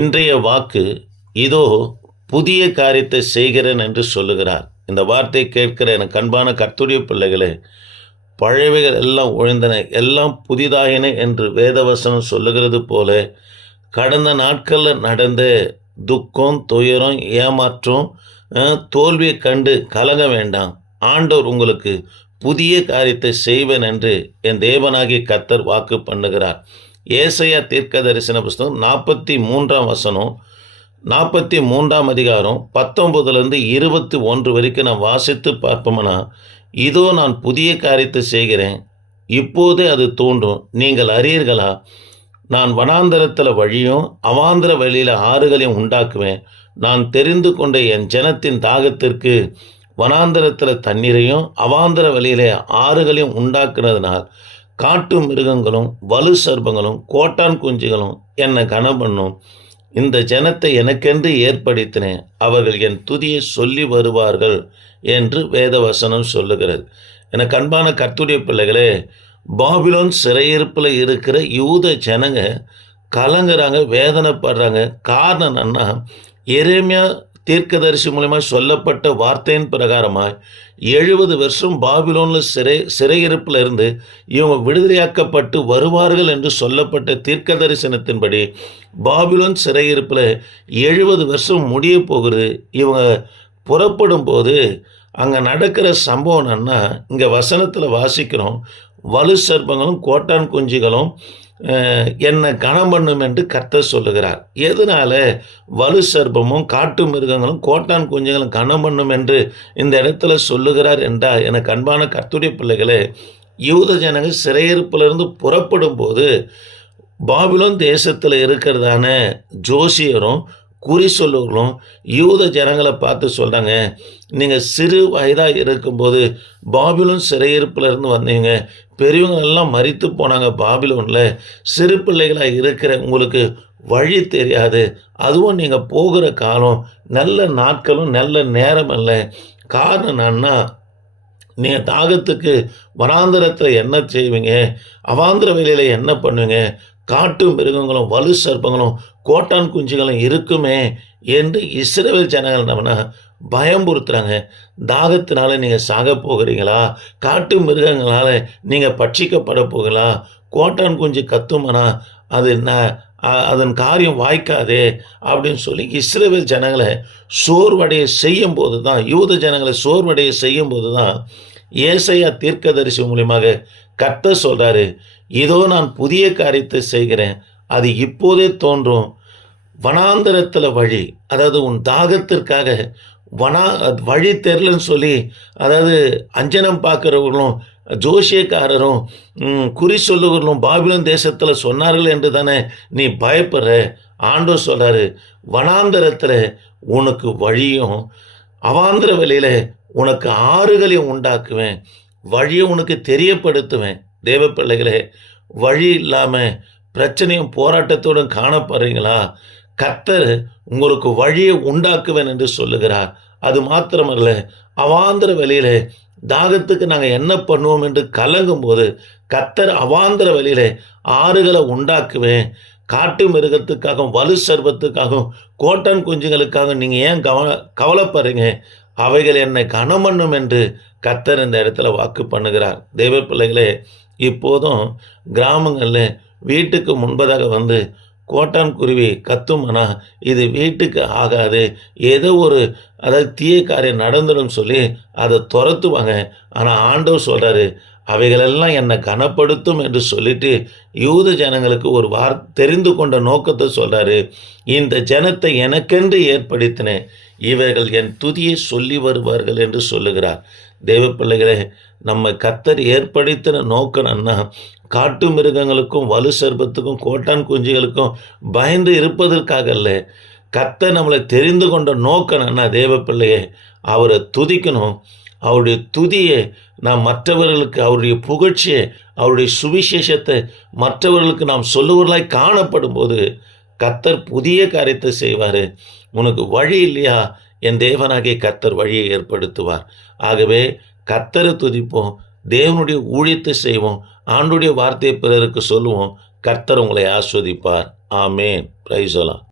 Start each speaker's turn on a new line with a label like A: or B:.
A: இன்றைய வாக்கு இதோ புதிய காரியத்தை செய்கிறேன் என்று சொல்லுகிறார். இந்த வார்த்தை கேட்கிற எனக்கு அன்பான கர்த்துடைய பிள்ளைகளே பழையவைகள் எல்லாம் ஒழிந்தன எல்லாம் புதிதாயின என்று வேதவசனம் சொல்லுகிறது போல கடந்த நாட்களில் நடந்த துக்கம் துயரம் ஏமாற்றம் தோல்வியை கண்டு கலங்க வேண்டாம். ஆண்டவர் உங்களுக்கு புதிய காரியத்தை செய்வேன் என்று என் தேவனாகிய கத்தர் வாக்கு பண்ணுகிறார். ஏசையா தீர்க்க தரிசன புஸ்தகம் நாற்பத்தி மூன்றாம் வசனம் நாற்பத்தி மூன்றாம் அதிகாரம் பத்தொம்பதுலேருந்து இருபத்தி ஒன்று வரைக்கும் நான் வாசித்து பார்ப்போம்னா இதோ நான் புதிய காரியத்தை செய்கிறேன் இப்போதே அது தோன்றும் நீங்கள் அறியீர்களா? நான் வனாந்தரத்தில் வழியும் அவாந்திர வழியில் ஆறுகளையும் உண்டாக்குவேன் நான் தெரிந்து கொண்ட என் ஜனத்தின் தாகத்திற்கு வனாந்தரத்தில் தண்ணீரையும் அவாந்திர வழியிலே ஆறுகளையும் உண்டாக்குனதுனால் காட்டு மிருகங்களும் வலு சர்ப்பங்களும் கோட்டான் குஞ்சுகளும் என்னை கனபண்ணும் பண்ணும் இந்த ஜனத்தை எனக்கென்று ஏற்படுத்தினேன். அவர்கள் என் துதியை சொல்லி வருவார்கள் என்று வேதவசனம் சொல்லுகிறது. என கண்பான கத்துடைய பிள்ளைகளே பாபிலோன் சிறையிருப்பில் இருக்கிற யூத ஜனங்க கலங்குறாங்க வேதனைப்படுறாங்க. காரணம் என்னன்னா எரேமியா தீர்க்கதரிசி மூலயமா சொல்லப்பட்ட வார்த்தையின் பிரகாரமாய் எழுபது வருஷம் பாபிலோனில் சிறை சிறையிருப்பில் இருந்து இவங்க விடுதலையாக்கப்பட்டு வருவார்கள் என்று சொல்லப்பட்ட தீர்க்க தரிசனத்தின்படி பாபிலோன் சிறையிருப்பில் எழுபது வருஷம் முடிய போகுது. இவங்க புறப்படும் போது அங்கே நடக்கிற சம்பவம் என்னன்னா இங்கே வசனத்தில் வாசிக்கிறோம் வலு சர்ப்பங்களும் கோட்டான் குஞ்சுகளும் என்னை கனம் பண்ணும் என்று கர்த்தர் சொல்லுகிறார். எதனால வலு சர்ப்பமும் காட்டு மிருகங்களும் கோட்டான் குஞ்சுகளும் கனம் பண்ணும் என்று இந்த இடத்துல சொல்லுகிறார் என்றால் எனக்கு அன்பான கர்த்துடைய பிள்ளைகளே யூத ஜனங்க சிறையிருப்பிலிருந்து புறப்படும் போது பாபிலோன் தேசத்தில் இருக்கிறதான ஜோசியரும் குறி சொல்லுவர்களும் யூத ஜனங்களை பார்த்து சொல்கிறாங்க நீங்கள் சிறு வயதாக இருக்கும்போது பாபிலோன் சிறையிருப்பிலேருந்து வந்தீங்க. பெரியவங்களெல்லாம் மறித்து போனாங்க பாபிலோனில். சிறு பிள்ளைகளாக இருக்கிற உங்களுக்கு வழி தெரியாது. அதுவும் நீங்கள் போகிற காலம் நல்ல நாட்களும் நல்ல நேரம் இல்லை காரணம் என்னன்னா நீங்கள் தாகத்துக்கு வனாந்திரத்தில் என்ன செய்வீங்க? அவாந்திர வேலையில் என்ன பண்ணுவீங்க? காட்டு மிருகங்களும் வலு சர்ப்பங்களும் கோட்டான் குஞ்சுகளும் இருக்குமே என்று இஸ்ரேல் ஜனங்கள் நம்மனா பயம்புறுத்துறாங்க தாகத்தினால நீங்கள் சாக போகிறீங்களா? காட்டு மிருகங்களால் நீங்கள் பட்சிக்கப்பட போகிறீங்களா? கோட்டான் குஞ்சு கத்துமனா அது ந அதன் காரியம் வாய்க்காதே அப்படின்னு சொல்லி இஸ்ரேல் ஜனங்களை சோர்வடைய செய்யும் போது தான் யூத ஜனங்களை சோர்வடைய செய்யும் போது தான் ஏசையா தீர்க்கதரிசி மூலியமாக கத்த சொல்கிறாரு இதோ நான் புதிய காரியத்தை செய்கிறேன். அது இப்போதே தோன்றும். வனாந்தரத்தில் வழி அதாவது உன் தாகத்திற்காக வனா வழி தெரிலன்னு சொல்லி அதாவது அஞ்சனம் பார்க்குறவர்களும் ஜோசியக்காரரும் குறி சொல்லுவர்களும் பாபிலோன் தேசத்தில் சொன்னார்கள் என்று தானே நீ பயப்படுற? ஆண்டோ சொல்கிறாரு வனாந்தரத்தில் உனக்கு வழியும் அவாந்திர வழியில் உனக்கு ஆறுகளையும் உண்டாக்குவேன். வழியை உனக்கு தெரியப்படுத்துவேன். தேவ பிள்ளைகளே வழி இல்லாமல் பிரச்சனையும் போராட்டத்தோடும் காணப்படுறீங்களா? கத்தர் உங்களுக்கு வழியை உண்டாக்குவேன் என்று சொல்லுகிறார். அது மாத்திரமல்ல அவாந்திர வழியில் தாகத்துக்கு நாங்கள் என்ன பண்ணுவோம் என்று கலங்கும்போது கத்தர் அவாந்திர வழியில் ஆறுகளை உண்டாக்குவேன். காட்டு மிருகத்துக்காகவும் வலு சர்வத்துக்காகவும் கோட்டன் குஞ்சுகளுக்காக நீங்கள் ஏன் கவ கவலைப்படுறீங்க? அவைகள் என்னை கனம் பண்ணும் என்று கத்தர் இந்த இடத்துல வாக்கு பண்ணுகிறார். தெய்வ பிள்ளைகளே இப்போதும் கிராமங்களில் வீட்டுக்கு முன்பதாக வந்து கோட்டான் குருவி கத்துமனா இது வீட்டுக்கு ஆகாது ஏதோ ஒரு அதாவது தீய காரியம் நடந்துடும் சொல்லி அதை துரத்துவாங்க. ஆனால் ஆண்டவர் சொல்கிறாரு அவைகளெல்லாம் என்னை கனப்படுத்தும் என்று சொல்லிட்டு யூத ஜனங்களுக்கு ஒரு வார் தெரிந்து கொண்ட நோக்கத்தை சொல்கிறாரு இந்த ஜனத்தை எனக்கென்று ஏற்படுத்தினேன் இவர்கள் என் துதியை சொல்லி வருவார்கள் என்று சொல்லுகிறார். தேவ பிள்ளைகளே நம்ம கத்தர் ஏற்படுத்தின நோக்கம்னா காட்டு மிருகங்களுக்கும் வலு சர்பத்துக்கும் கோட்டான் குஞ்சுகளுக்கும் பயந்து இருப்பதற்காக இல்லை கத்தர் நம்மளை தெரிந்து கொண்ட நோக்கம் என்ன தேவ பிள்ளையே அவரை துதிக்கணும். அவருடைய துதியை நாம் மற்றவர்களுக்கு அவருடைய புகழ்ச்சியை அவருடைய சுவிசேஷத்தை மற்றவர்களுக்கு நாம் சொல்லுவர்களாய் காணப்படும் போது கத்தர் புதிய காரியத்தை செய்வார். உனக்கு வழி இல்லையா? என் தேவனாகிய கர்த்தர் வழியை ஏற்படுத்துவார். ஆகவே கர்த்தரை துதிப்போம் தேவனுடைய ஊழியத்தை செய்வோம் ஆண்டுடைய வார்த்தையை பிறருக்கு சொல்லுவோம் கர்த்தர் உங்களை ஆஸ்வதிப்பார். ஆமேன். பிரைசலாம்